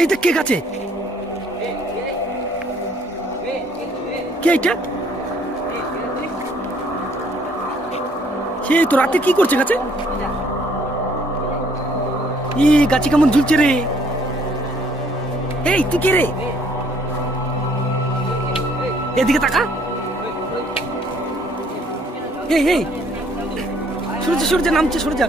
এই দেখ কে গাছে, কে এটা? সে তো রাতে কি করছে গাছে? এই গাছে কেমন ঝুলছে রে? এই তুই কে রে? এদিকে তাকা। এই এই সূর্য সূর্য নামছে, সূর্য।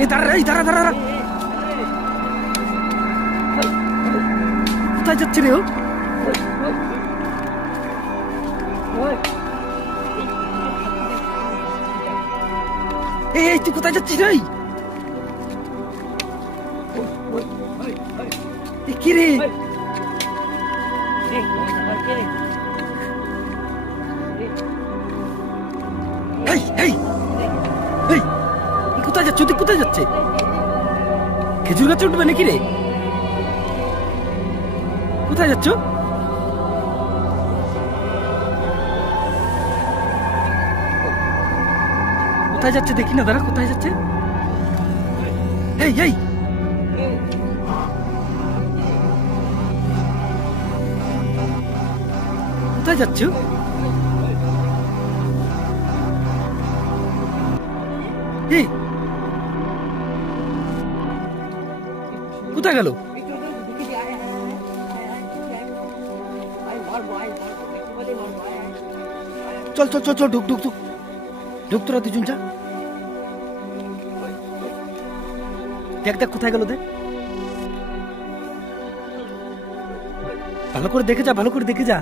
এই দাঁড়া, এই দাঁড়া দাঁড়া, কোথায় যাচ্ছে রে ও? এই তুই কোথায় যাচ্ছিস রে? কি রে? কোথায় যাচ্ছে? তুই কোথায় যাচ্ছে? খেজুর গাছে উঠবে নাকি রে? কোথায় যাচ্ছ? কোথায় যাচ্ছে দেখি না, দাঁড়া, কোথায় যাচ্ছে? এই এই কোথায় যাচ্ছ? এই কোথায় গেল? চল চল চল চল, ঢুক ঢুক ঢুক ঢুক, তোরা দুজন যা। দেখ দেখ কোথায় গেল, দেখ, ভালো করে দেখে যা, ভালো করে দেখে যা।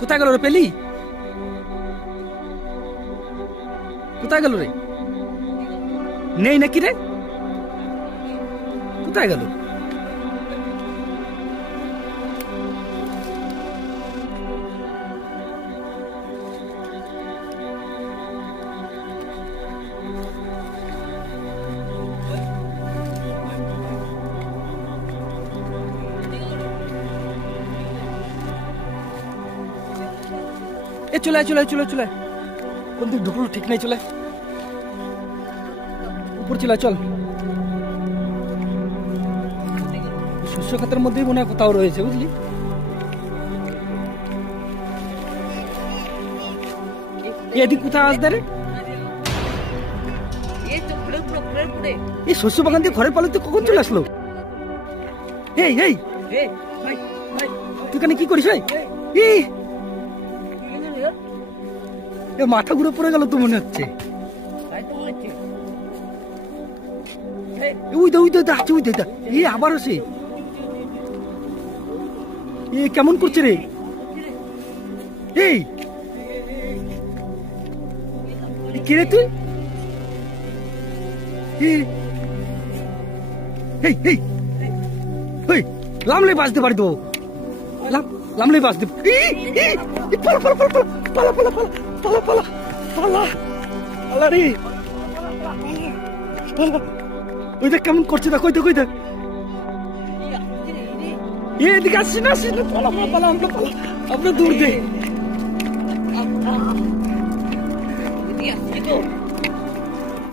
কোথায় গেল রে পেলি? কোথায় গেল রে? নেই নাকি রে? কোথায় গেল? এ চলে চলে চলে চলে, কোন দিক ঢুকলো ঠিক নাই, চলে উপর চলে, চল। শস্য খাতের মধ্যেই মনে হয় কোথাও রয়েছে, বুঝলি? এদিক কোথায় আসবে রে? এই শস্য বাগান দিয়ে ঘরের পালতে কখন চলে আসলো? এই এই তুই এখানে কি করিস? মাথা ঘুরে পড়ে গেল তো মনে হচ্ছে। আবারও সে কেমন করছে রে? এই কে রে তুই? লামলে বাঁচতে পারি তো, লামলে বাঁচতে। পালা পালা পালা পালা পালা পালা পালা রে, ওই দেখ কেমন করছে, দেখ ওই দেখ ওই দেখ। এদিকে আসছিস না, আসছিস না, পালা পালা পালা, আমরা পালা, আমরা দূর দে।